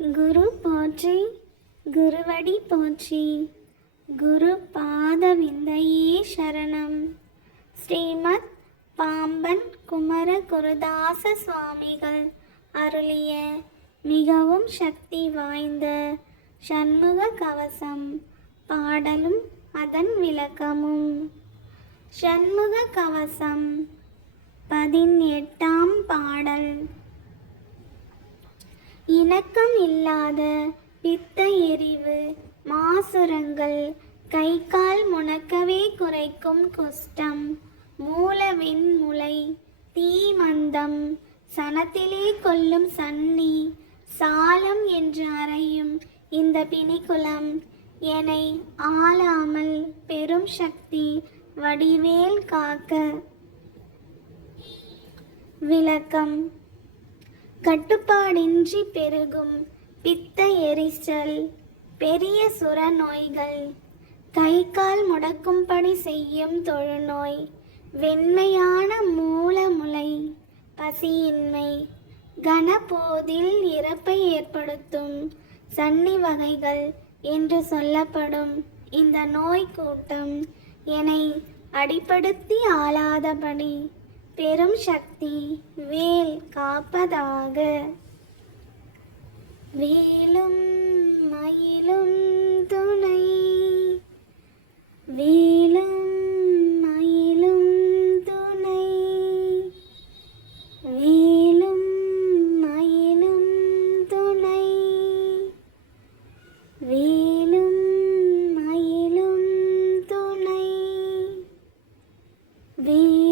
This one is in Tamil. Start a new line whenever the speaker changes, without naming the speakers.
குரு போற்றி குருவடி போற்றி. குரு பாதவிந்தையே சரணம். ஸ்ரீமத் பாம்பன் குமர குருதாச சுவாமிகள் அருளிய மிகவும் சக்தி வாய்ந்த சண்முக கவசம் பாடலும் அதன் விளக்கமும். சண்முக கவசம் பதினெட்டாம் பாடல். இணக்கம் இல்லாத பித்த எரிவு மாசுரங்கள் கை கால் முணக்கவே குறைக்கும் குஷ்டம் மூலவின் முளை தீமந்தம் சனத்திலே கொல்லும் சன்னி சாலம் என்று அறையும் இந்த பிணிக்குலம் என்னை ஆளாமல் பெரும் சக்தி வடிவேல் காக்க. விளக்கம். கட்டுப்பாடின்றி பெருகும் பித்த எரிச்சல் பெரிய சுர நோய்கள் கை கால் முடக்கும்படி செய்யும் தொழுநோய் வெண்மையான மூலமுலை பசியின்மை. கனபோதில் இறப்பை ஏற்படுத்தும் சன்னி வகைகள் என்று சொல்லப்படும் இந்த நோய் கூட்டம் என்னை அடிப்படுத்தி ஆளாதபடி பெரும் சக்தி வேல் காப்பதாக. வேலும் மயிலும் துணை. வேலும் மயிலும் துணை. வேலும் மயிலும் துணை. வேலும் மயிலும் துணை. வே